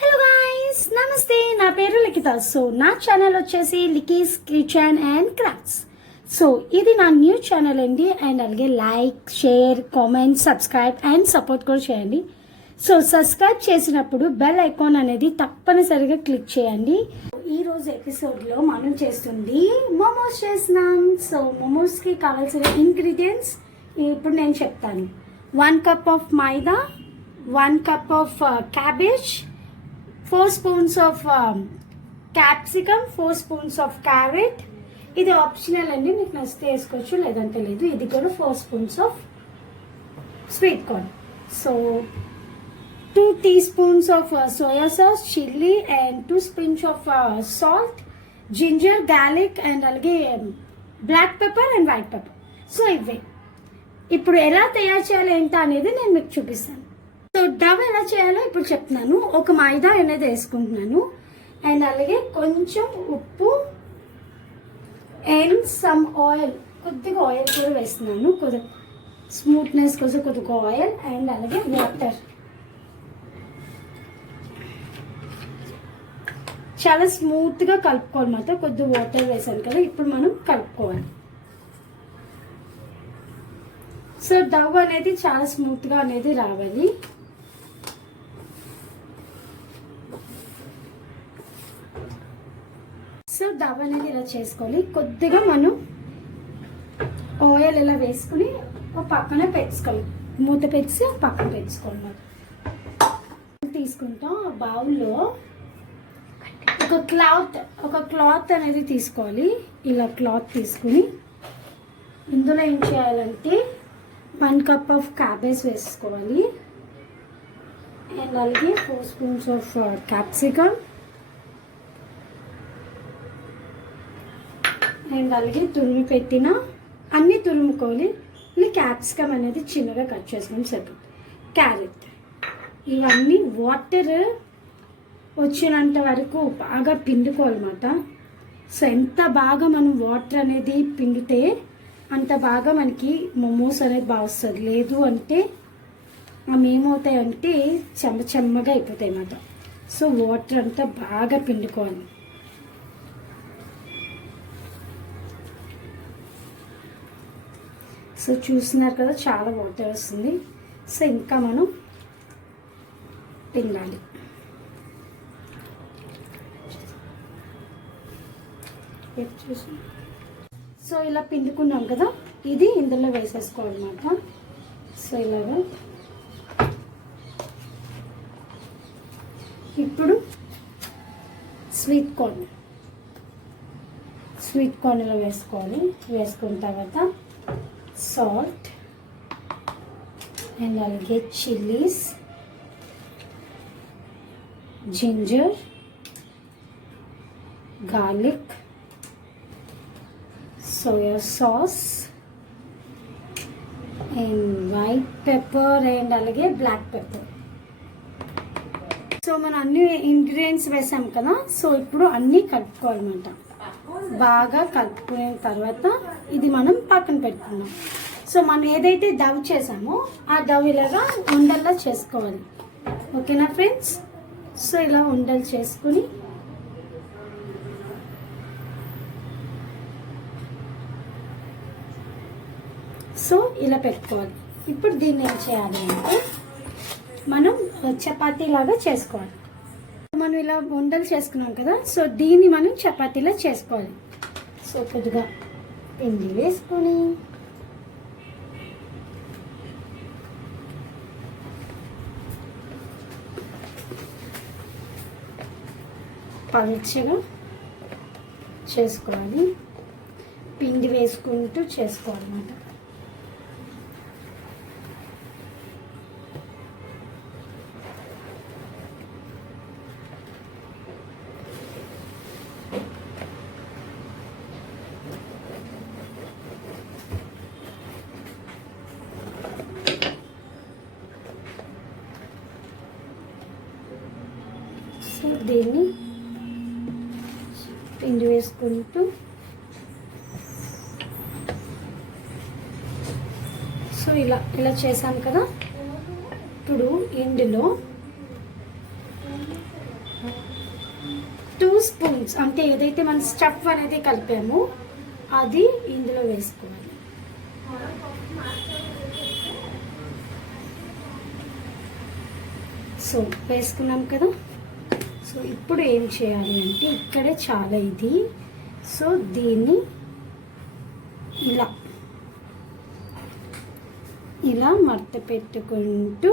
Hello guys, నమస్తే. నా పేరు లిఖిత. సో నా ఛానల్ వచ్చేసి లికీస్ కిచెన్ అండ్ క్రాఫ్ట్స్. సో ఇది నా న్యూ ఛానల్ అండి. అండ్ అలాగే like, share, comment, subscribe and support కూడా చేయండి. సో సబ్స్క్రైబ్ చేసినప్పుడు బెల్ ఐకాన్ అనేది తప్పనిసరిగా క్లిక్ చేయండి. ఈ రోజు ఎపిసోడ్లో మనం చేస్తుంది మోమోస్ చేస్తున్నాం. సో మోమోస్కి కావాల్సిన ఇంగ్రీడియంట్స్ ఇప్పుడు నేను చెప్తాను. 1 cup of maida, 1 cup of cabbage, 4 spoons of capsicum, 4 spoons of carrot. ఇది ఆప్షనల్ అండి, మీకు నచ్చితే వేసుకోవచ్చు లేదంటే లేదు. ఇది కూడా 4 spoons of sweet corn. So 2 teaspoons of soya sauce, chilli and 2 spoons of salt, ginger, garlic and అలాగే black pepper and white pepper. So ఇవే ఇప్పుడు ఎలా తయారు చేయాలి ఏంటో అనేది నేను మీకు చూపిస్తాను. సో డవ్ ఎలా చేయాలో ఇప్పుడు చెప్తున్నాను. ఒక మైదా అనేది వేసుకుంటున్నాను అండ్ అలాగే కొంచెం ఉప్పు అండ్ సమ్ ఆయిల్, కొద్దిగా ఆయిల్ కూడా వేస్తున్నాను. కొద్దిగా స్మూత్నెస్ కోసం కొద్దిగా ఆయిల్ అండ్ అలాగే వాటర్. చాలా స్మూత్గా కలుపుకోవాలి మాత్రం. కొద్దిగా వాటర్ వేసాను కదా, ఇప్పుడు మనం కలుపుకోవాలి. సో డవ్ అనేది చాలా స్మూత్గా అనేది రావాలి. సో డవ్ అనేది ఇలా చేసుకోవాలి. కొద్దిగా మనం ఆయిల్ ఇలా వేసుకుని ఒక పక్కన పెట్టుకోవాలి. మూత పెట్టి పక్కన పెట్టుకోవాలి. తీసుకుంటాం. ఆ బౌల్లో ఒక క్లాత్ అనేది తీసుకోవాలి. ఇలా క్లాత్ తీసుకుని ఇందులో ఏం చేయాలంటే 1 cup ఆఫ్ క్యాబేజ్ వేసుకోవాలి అండ్ అలాగే 4 spoons ఆఫ్ క్యాప్సికమ్ అండ్ అలాగే తురిమి పెట్టిన అన్నీ తురుముకోవాలి. ఇది క్యాప్సికమ్ అనేది చిన్నగా కట్ చేసుకొని సరిపోతుంది. క్యారెట్, ఇవన్నీ వాటర్ వచ్చినంత వరకు బాగా పిండుకోవాలన్నమాట. సో ఎంత బాగా మనం వాటర్ అనేది పిండితే అంత బాగా మనకి మోమోస్ అనేది బాగా వస్తుంది. లేదు అంటే అవి ఏమవుతాయంటే చెమ్మగా అయిపోతాయి అన్నమాట. సో వాటర్ అంతా బాగా పిండుకోవాలి. సో చూస్తున్నారు కదా, చాలా వాటర్ వస్తుంది. సో ఇంకా మనం పిండాలి. సో ఇలా పిండుకున్నాం కదా, ఇది ఇందులో వేసేసుకోవాలన్నమాట. సో ఇలాగా ఇప్పుడు స్వీట్ కార్న్ ఇలా వేసుకోవాలి. వేసుకున్న తర్వాత సాల్ట్ అండ్ అలాగే chillies, ginger, garlic, soya sauce and white pepper and అలాగే బ్లాక్ పెప్పర్. సో మనం అన్ని ఇంగ్రీడియంట్స్ వేసాం కదా. సో ఇప్పుడు అన్నీ కలుపుకోవాలన్నమాట. బాగా కలుపుకున్న తర్వాత ఇది మనం పక్కన పెట్టుకున్నాం. సో మనం ఏదైతే డవ్ చేసామో ఆ డవ్ ఇలాగా ఉండల్లా చేసుకోవాలి. ఓకేనా ఫ్రెండ్స్? సో ఇలా ఉండలు చేసుకుని సో ఇలా పెట్టుకోవాలి. ఇప్పుడు దీన్ని ఏం చేయాలి అంటే మనం చపాతీలాగా చేసుకోవాలి. మనం ఇలా ఉండలు చేసుకున్నాం కదా, సో దీన్ని మనం చపాతీలా చేసుకోవాలి. సో కొద్దిగా పిండి వేసుకొని పలుచగా చేసుకోవాలి. పిండి వేసుకుంటూ చేసుకోవాలన్నమాట. సో దీన్ని పిండి వేసుకుంటూ సో ఇలా చేసాం కదా. ఇప్పుడు ఇందులో 2 స్పూన్స్ అంటే ఏదైతే మనం స్టఫ్ అనేది కలిపామో అది ఇందులో వేసుకోవాలి. సో వేసుకున్నాం కదా. సో ఇప్పుడు ఏం చేయాలి అంటే ఇక్కడే చాలా ఇది. సో దీన్ని ఇలా మడత పెట్టుకుంటూ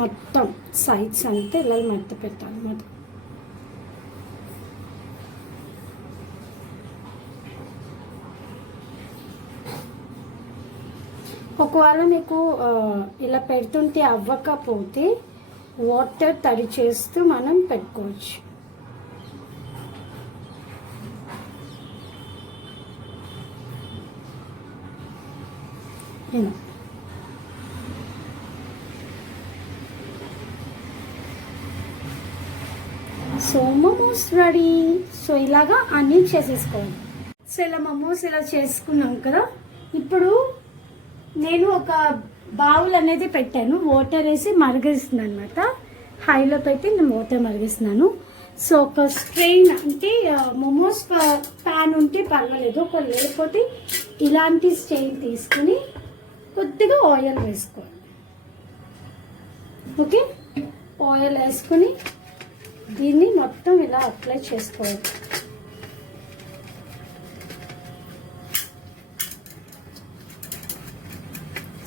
మొత్తం సైడ్స్ అంతా ఇలా మడత పెట్టాలన్నమాట. ఒకవేళ మీకు ఇలా పెడుతుంటే అవ్వకపోతే వాటర్ తడి చేస్తూ మనం పెట్టుకోవచ్చు. So momos ready. సో ఇలాగా అన్నీ చేసేసుకోవాలి. సో ఇలా మోమోస్ ఇలా చేసుకున్నాం కదా. ఇప్పుడు నేను ఒక బౌల్ అనేది పెట్టాను, వాటర్ వేసి మరిగిస్తున్నాను అనమాట. హైలో పెట్టి నేను వాటర్ మరిగిస్తున్నాను. సో ఒక స్ట్రెయిన్ అంటే మోమోస్ ప్యాన్ ఉంటే పర్వాలేదు, ఒక లేకపోతే ఇలాంటి స్ట్రెయిన్ తీసుకుని కొద్దిగా ఆయిల్ వేసుకోవాలి. ఓకే, ఆయిల్ వేసుకుని దీన్ని మొత్తం ఇలా అప్లై చేసుకోవాలి.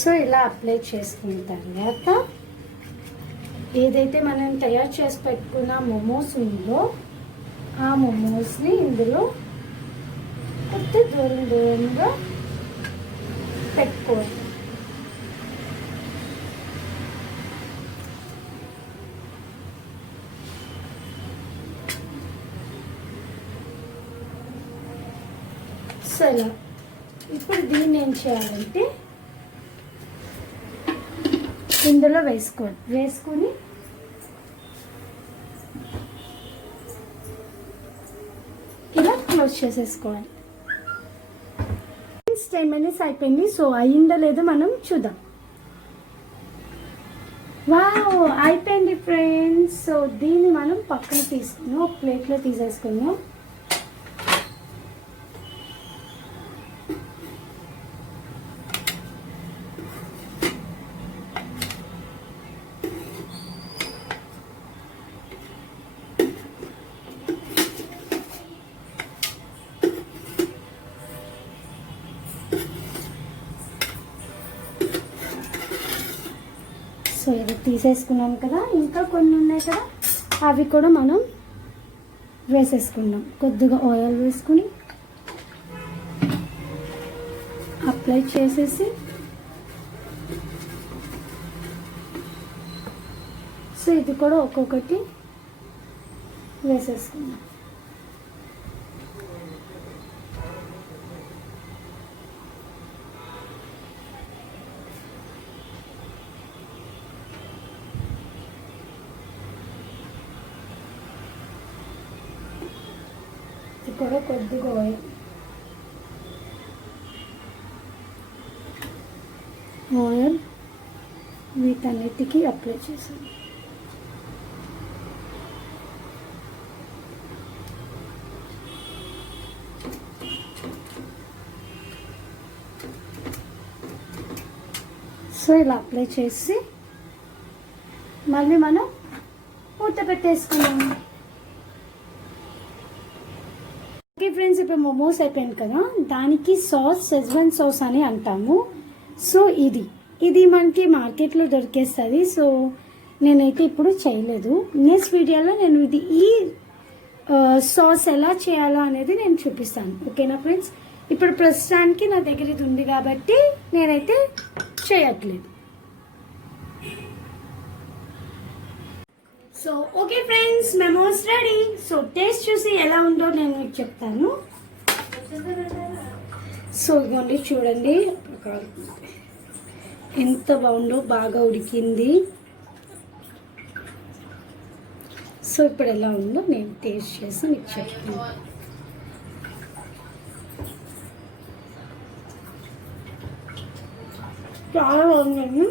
సో ఇలా అప్లై చేసుకున్న తర్వాత ఏదైతే మనం తయారు చేసి పెట్టుకున్న మోమోస్ ఉందో ఆ మోమోస్ని ఇందులో కొద్ది దూరంగా పెట్టుకోవాలి. సో ఇలా ఇప్పుడు దీన్ని ఏం చేయాలంటే ఇందులో వేసుకొని ఇలా క్లోజ్ చేసేసుకోవాలి. 10 minutes అయిపోయింది. సో అయిందో లేదో మనం చూద్దాం. వావ్, అయిపోయింది ఫ్రెండ్స్. సో దీన్ని మనం పక్కన తీసుకున్నాం, ఒక ప్లేట్లో తీసేసుకున్నాం. సో ఇది తీసేసుకున్నాం కదా, ఇంకా కొన్ని ఉన్నాయి కదా, అవి కూడా మనం వేసేసుకున్నాం. కొద్దిగా ఆయిల్ వేసుకుని అప్లై చేసేసి సో ఇది కూడా ఒక్కొక్కటి వేసేసుకున్నాం. కూడా కొద్దిగా ఆయిల్ వీటన్నిటికీ అప్లై చేసాను. సో ఇలా అప్లై చేసి మళ్ళీ మనం మూత పెట్టేసుకున్నాము. ఓకే ఫ్రెండ్స్, ఇప్పుడు మోమోస్ అయిపోయింది కదా, దానికి సాస్ షెజ్వాన్ సాస్ అని అంటాము. సో ఇది మనకి మార్కెట్లో దొరికేస్తుంది. సో నేనైతే ఇప్పుడు చేయలేదు. నెక్స్ట్ వీడియోలో నేను ఈ సాస్ ఎలా చేయాలో అనేది నేను చూపిస్తాను. ఓకేనా ఫ్రెండ్స్? ఇప్పుడు ప్రస్తుతానికి నా దగ్గర ఇది ఉంది కాబట్టి నేనైతే చేయట్లేదు. So okay friends, momos ready. So taste చూసి ఎలా ఉందో నేను మీకు చెప్తాను. సో ఇదిగోండి, చూడండి ఎంత బాగుందో, బాగా ఉడికింది. సో ఇప్పుడు ఎలా ఉందో నేను టేస్ట్ చేసి మీకు చెప్తాను. చాలా బాగుందండి.